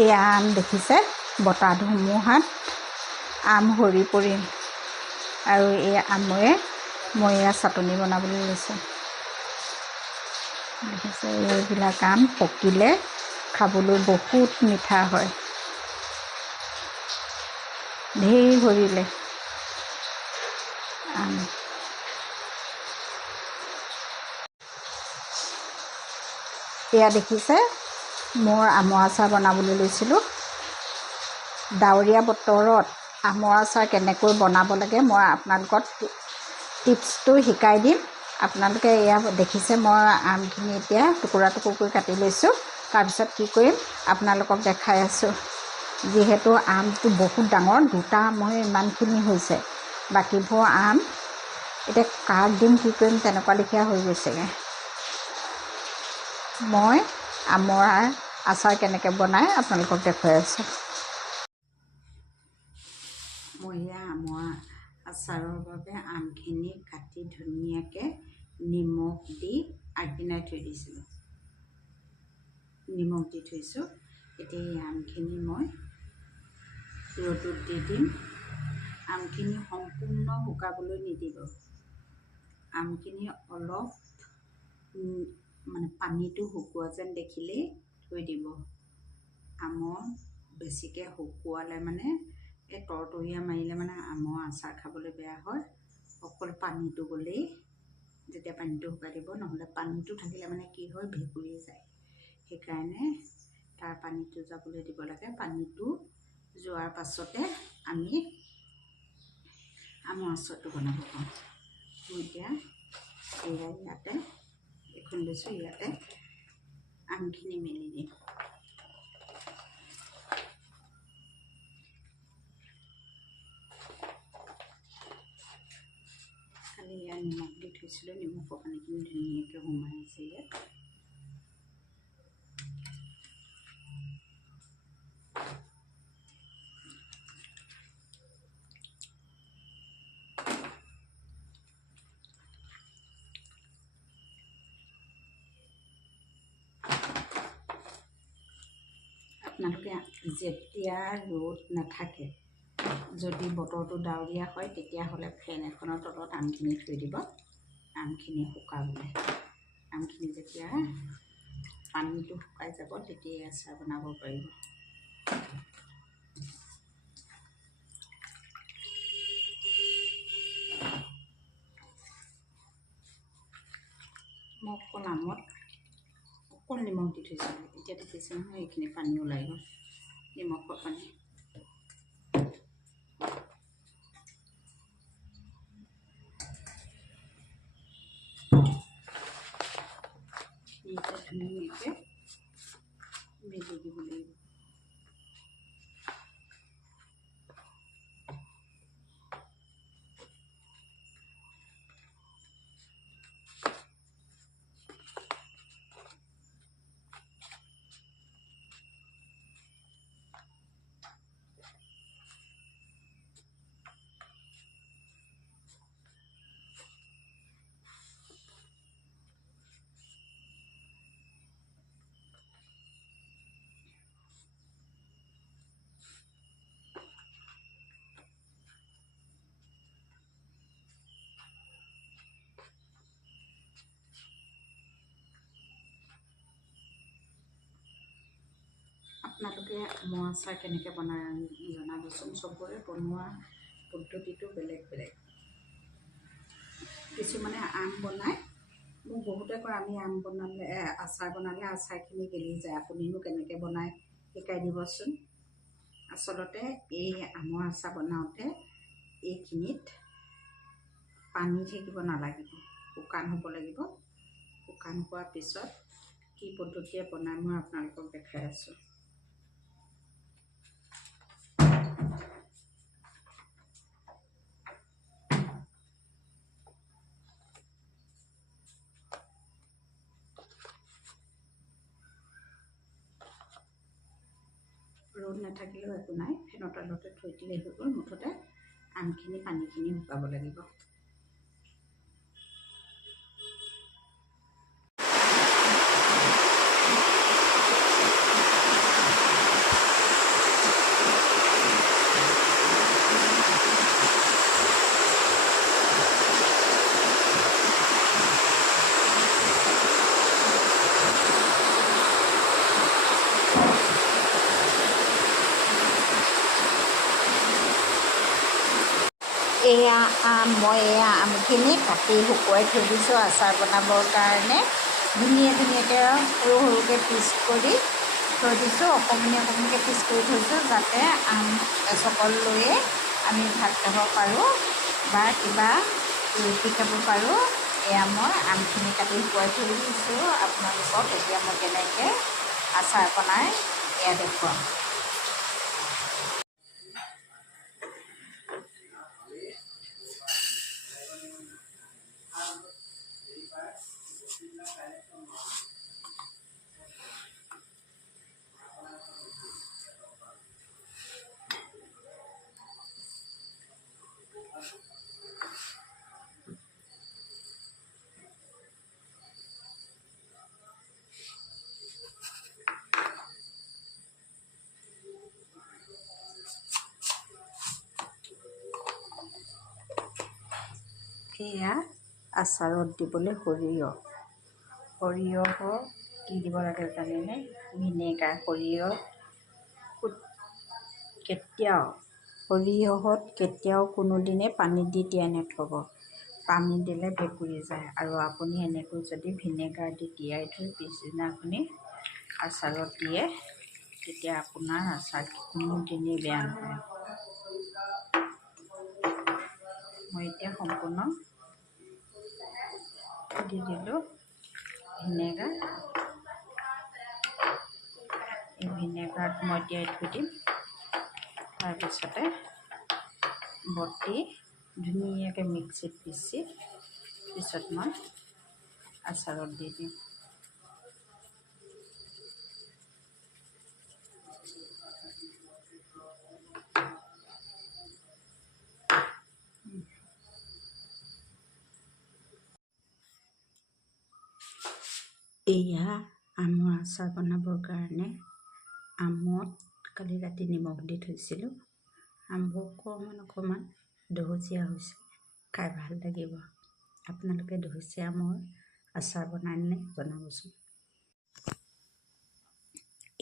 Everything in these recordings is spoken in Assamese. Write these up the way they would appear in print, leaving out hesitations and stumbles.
এই আম দেখিছে বতাহ ধুমুহাত আম সৰি পৰি আৰু এই আমৰে মই এয়া চাটনি বনাবলৈ লৈছোঁ। দেখিছে এইবিলাক আম পকিলে খাবলৈ বহুত মিঠা হয়। ঢেৰ সৰিলে আম। এয়া দেখিছে মোৰ আমৰ আচাৰ বনাবলৈ লৈছিলোঁ। ডাৱৰীয়া বতৰত আমৰ আচাৰ কেনেকৈ বনাব লাগে মই আপোনালোকক টিপছটো শিকাই দিম। আপোনালোকে এয়া দেখিছে মই আমখিনি এতিয়া টুকুৰা টুকুৰকৈ কাটি লৈছোঁ। তাৰপিছত কি কৰিম আপোনালোকক দেখাই আছোঁ। যিহেতু আমটো বহুত ডাঙৰ, দুটা আমৰ ইমানখিনি হৈছে, বাকীবোৰ আম এতিয়া কাক দিম কি কৰিম তেনেকুৱা লেখীয়া হৈ গৈছেগৈ। মই আমৰ আচাৰ কেনেকৈ বনাই আপোনালোকক দেখুৱাই আছোঁ। মই এয়া আমৰ আচাৰৰ বাবে আমখিনি কাটি ধুনীয়াকৈ নিমখ দি আগদিনাই থৈ দিছিলোঁ। নিমখ দি থৈছোঁ। এতিয়া এই আমখিনি মই ৰ'দত দি দিম। আমখিনি সম্পূৰ্ণ শুকাবলৈ নিদিব। আমখিনি অলপ পানীটো শুকোৱা যেন দেখিলেই থৈ দিব। আমৰ বেছিকৈ শুকুৱালে এই তৰতৰীয়া মাৰিলে আমৰ আচাৰ খাবলৈ বেয়া হয়। অকল পানীটো গ'লেই যেতিয়া পানীটো শুকাই দিব, নহ'লে পানীটো থাকিলে কি হয় ভেঁকুৰি যায়। সেইকাৰণে তাৰ পানীটো যাবলৈ দিব লাগে। পানীটো যোৱাৰ পাছতে আমি আমৰ আচাৰটো বনাব পাৰোঁ। মই এতিয়া ইয়াতে এখন লৈছোঁ, ইয়াতে আমখিনি মেলি দিম। খালি ইয়াত নিমখ দি থৈছিলোঁ, নিমখৰ পানীখিনি ধুনীয়াকৈ সোমাই আছে ইয়াত। আপোনালোকে যেতিয়া ৰ'দ নাথাকে, যদি বতৰটো ডাৱৰীয়া হয়, তেতিয়াহ'লে ফেন এখনৰ তলত আমখিনি থৈ দিব। আমখিনি শুকাবলৈ, আমখিনি যেতিয়া পানীটো শুকাই যাব তেতিয়াই আচাৰ বনাব পাৰিব। মই অকল আমত অকল নিমখ দি থৈছিলোঁ। এতিয়া দেখিছে নহয় এইখিনি পানী ওলাই গ'ল, নিমখৰ পানী। এতিয়া ধুনীয়াকৈ মেলি দিব লাগিব। আপোনালোকে আমৰ আচাৰ কেনেকৈ বনাই জনাবচোন। চবৰে বনোৱা পদ্ধতিটো বেলেগ বেলেগ। কিছুমানে আম বনায়, মোক বহুতে কয় আমি আম বনালে আচাৰখিনি গেলি যায়, আপুনিনো কেনেকৈ বনায় শিকাই দিবচোন। আচলতে এই আমৰ আচাৰ বনাওঁতে এইখিনিত পানী থাকিব নালাগিব, শুকান হ'ব লাগিব। শুকান হোৱাৰ পিছত কি পদ্ধতিৰে বনাই মই আপোনালোকক দেখাই আছোঁ। ৰ'দ নাথাকিলেও একো নাই, ফেনৰ তলতে থৈ দিলেই হৈ গ'ল। মুঠতে আমখিনি পানীখিনি শুকাব লাগিব। এয়া মই আমখিনি কাটি শুকুৱাই থৈ দিছোঁ আচাৰ বনাবৰ কাৰণে। ধুনীয়াকৈ সৰু সৰুকৈ পিচ কৰি থৈ দিছোঁ, অকণমানিকৈ পিচ কৰি থৈছোঁ, যাতে আম এচকল লৈয়ে আমি ভাত খাব পাৰোঁ বা কিবা ৰুটি খাব পাৰোঁ। এয়া মই আমখিনি কাটি শুকুৱাই থৈ দিছোঁ। আপোনালোকক এতিয়া মই কেনেকৈ আচাৰ বনাই এয়া দেখুৱাম। এয়া আচাৰত দিবলৈ সৰিয়হ কি দিব লাগে জানেনে? ভিনেগাৰ। সৰিয়হত কেতিয়াও কোনোদিনে পানী দি তিয়াই নথ'ব। পানী দিলে ভেঁকুৰি যায়। আৰু আপুনি এনেকৈ যদি ভিনেগাৰ দি তিয়াই থৈ পিছদিনাখনি আচাৰত দিয়ে, তেতিয়া আপোনাৰ আচাৰ কোনোদিনেই বেয়া নহয়। মই এতিয়া সম্পূৰ্ণ দি দিলোঁ ভিনেগাৰ। এই ভিনেগাৰত মই তিয়াই থৈ দিম। তাৰপিছতে বটি ধুনীয়াকৈ মিক্সিত পিচি পিছত মই আচাৰত দি দিম। এয়া আমৰ আচাৰ বনাবৰ কাৰণে আমত কালি ৰাতি নিমখ দি থৈছিলোঁ। আমবোৰ অকণমান দহচীয়া হৈছে, খাই ভাল লাগিব। আপোনালোকে দহচীয়া আমৰ আচাৰ বনাইনে? জনাবচোন।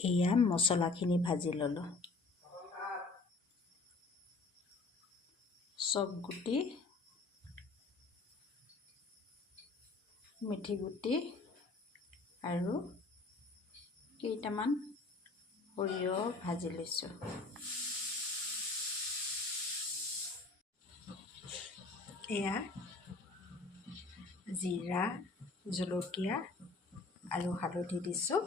এয়া মছলাখিনি ভাজি ল'লোঁ। চব গুটি, মিঠি গুটি আৰু কেইটামান সৰিয়হ ভাজি লৈছোঁ। এয়া জিৰা, জলকীয়া আৰু হালধি দিছোঁ।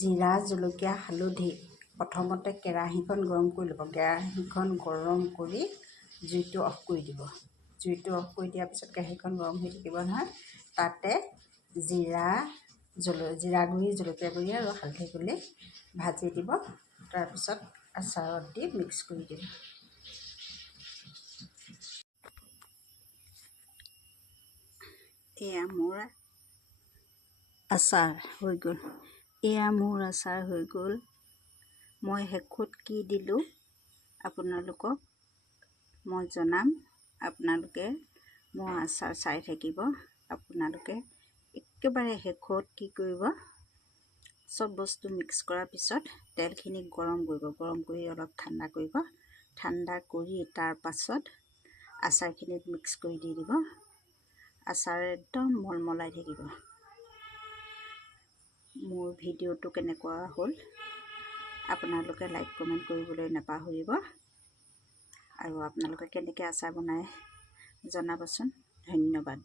জিৰা, জলকীয়া, হালধি প্ৰথমতে কেৰাহীখন গৰম কৰি ল'ব। কেৰাহীখন গৰম কৰি জুইটো অফ কৰি দিব। জুইটো অফ কৰি দিয়াৰ পিছত কেৰাহীখন গৰম হৈ থাকিব নহয়, তাতে জিৰা গুড়ি, জলকীয়া গুড়ি আৰু হালধি গুড়ি ভাজি দিব। তাৰপিছত আচাৰত দি মিক্স কৰি দিব। এয়া মোৰ আচাৰ হৈ গ'ল। মই শেষত কি দিলোঁ আপোনালোকক মই জনাম। আপোনালোকে মোৰ আচাৰ চাই থাকিব। আপোনালোকে একেবাৰে শেষত কি কৰিব, চব বস্তু মিক্স কৰাৰ পিছত তেলখিনি গৰম কৰিব। গৰম কৰি অলপ ঠাণ্ডা কৰিব। ঠাণ্ডা কৰি তাৰ পাছত আচাৰখিনিত মিক্স কৰি দি দিব। আচাৰ একদম মলমলাই থাকিব। মোৰ ভিডিঅ'টো কেনেকুৱা হ'ল আপোনালোকে লাইক কমেণ্ট কৰিবলৈ নাপাহৰিব। আৰু আপোনালোকে কেনেকৈ আচাৰ বনাই জনাবচোন। ধন্যবাদ।